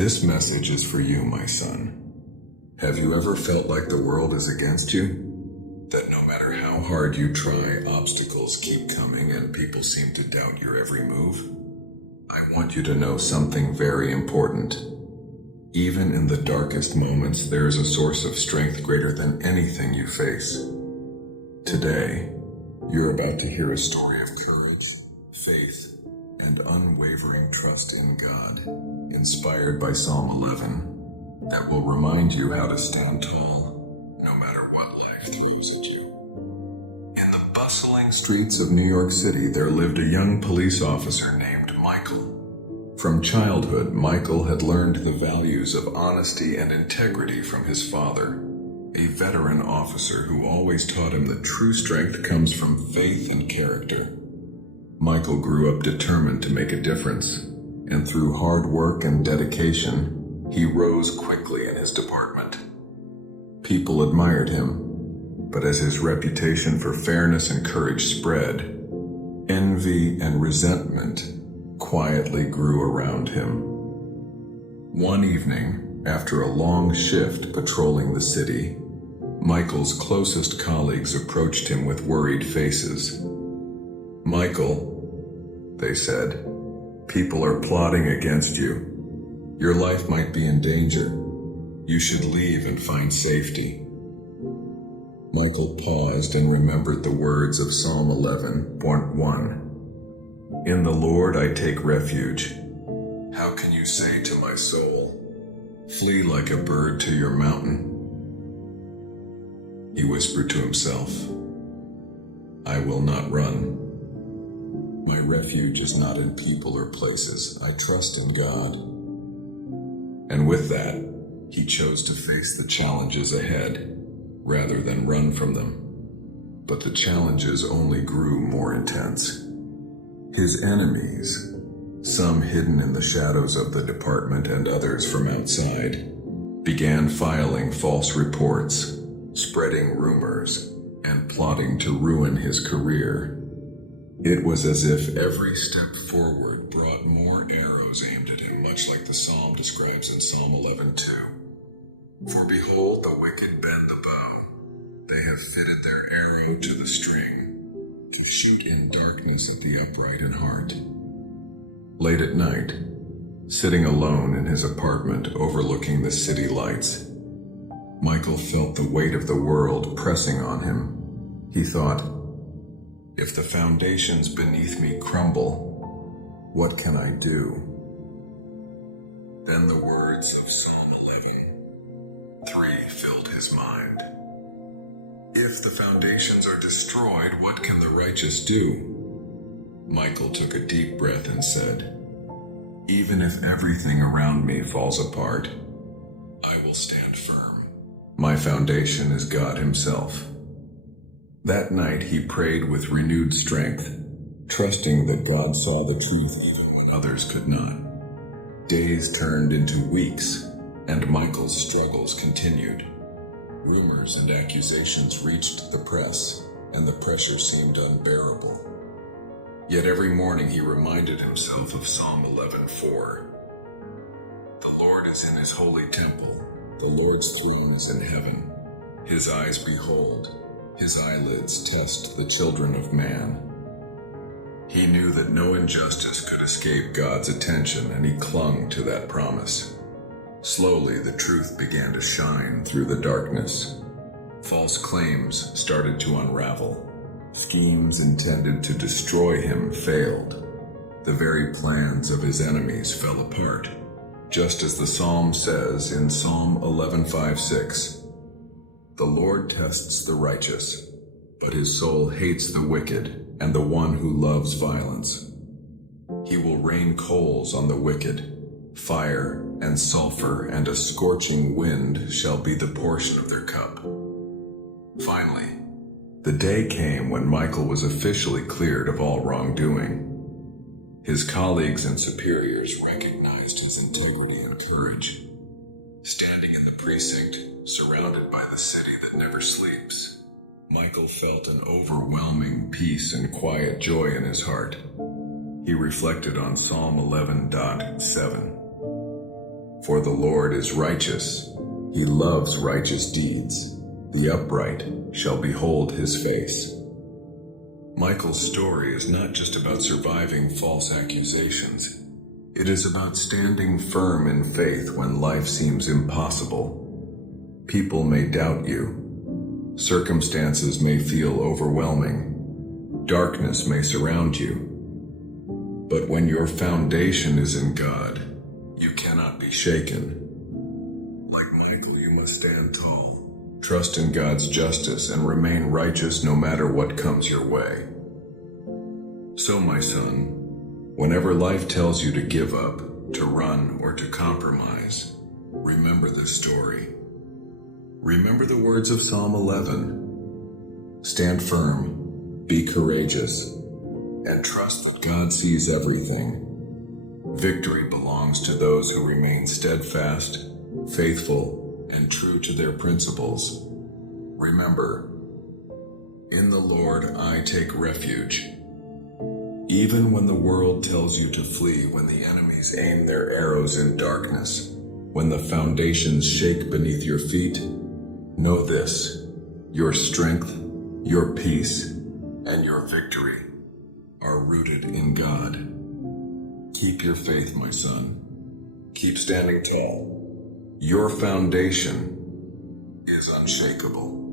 This message is for you, my son. Have you ever felt like the world is against you? That no matter how hard you try, obstacles keep coming and people seem to doubt your every move? I want you to know something very important. Even in the darkest moments, there is a source of strength greater than anything you face. Today, you're about to hear a story of courage, faith, and unwavering trust in God, inspired by Psalm 11, that will remind you how to stand tall, no matter what life throws at you. In the bustling streets of New York City, there lived a young police officer named Michael. From childhood, Michael had learned the values of honesty and integrity from his father, a veteran officer who always taught him that true strength comes from faith and character. Michael grew up determined to make a difference, and through hard work and dedication, he rose quickly in his department. People admired him, but as his reputation for fairness and courage spread, envy and resentment quietly grew around him. One evening, after a long shift patrolling the city, Michael's closest colleagues approached him with worried faces. "Michael," they said, "people are plotting against you. Your life might be in danger. You should leave and find safety." Michael paused and remembered the words of Psalm 11:1. "In the Lord I take refuge. How can you say to my soul, 'Flee like a bird to your mountain'?" He whispered to himself, "I will not run. My refuge is not in people or places. I trust in God." And with that, he chose to face the challenges ahead, rather than run from them. But the challenges only grew more intense. His enemies, some hidden in the shadows of the department and others from outside, began filing false reports, spreading rumors, and plotting to ruin his career. It was as if every step forward brought more arrows aimed at him, much like the psalm describes in Psalm 11:2. "For behold, the wicked bend the bow. They have fitted their arrow to the string, to shoot in darkness at the upright in heart." Late at night, sitting alone in his apartment overlooking the city lights, Michael felt the weight of the world pressing on him. He thought, "If the foundations beneath me crumble, what can I do?" Then the words of Psalm 11:3 filled his mind. "If the foundations are destroyed, what can the righteous do?" Michael took a deep breath and said, "Even if everything around me falls apart, I will stand firm. My foundation is God Himself." That night he prayed with renewed strength, trusting that God saw the truth even when others could not. Days turned into weeks, and Michael's struggles continued. Rumors and accusations reached the press, and the pressure seemed unbearable. Yet every morning he reminded himself of Psalm 11:4. "The Lord is in His holy temple. The Lord's throne is in heaven. His eyes behold, His eyelids test the children of man." He knew that no injustice could escape God's attention, and he clung to that promise. Slowly, the truth began to shine through the darkness. False claims started to unravel. Schemes intended to destroy him failed. The very plans of his enemies fell apart. Just as the psalm says in Psalm 11:5-6, "The Lord tests the righteous, but His soul hates the wicked and the one who loves violence. He will rain coals on the wicked, fire and sulfur and a scorching wind shall be the portion of their cup." Finally, the day came when Michael was officially cleared of all wrongdoing. His colleagues and superiors recognized his integrity and courage. Standing in the precinct, surrounded by the city that never sleeps, Michael felt an overwhelming peace and quiet joy in his heart. He reflected on Psalm 11:7. For the Lord is righteous. He loves righteous deeds. The upright shall behold his face. Michael's story is not just about surviving false accusations. It is about standing firm in faith when life seems impossible. People may doubt you. Circumstances may feel overwhelming. Darkness may surround you. But when your foundation is in God, you cannot be shaken. Like Michael, you must stand tall. Trust in God's justice and remain righteous no matter what comes your way. So, my son, whenever life tells you to give up, to run, or to compromise, remember this story. Remember the words of Psalm 11. Stand firm, be courageous, and trust that God sees everything. Victory belongs to those who remain steadfast, faithful, and true to their principles. Remember, in the Lord I take refuge. Even when the world tells you to flee, when the enemies aim their arrows in darkness, when the foundations shake beneath your feet, know this: your strength, your peace, and your victory are rooted in God. Keep your faith, my son. Keep standing tall. Your foundation is unshakable.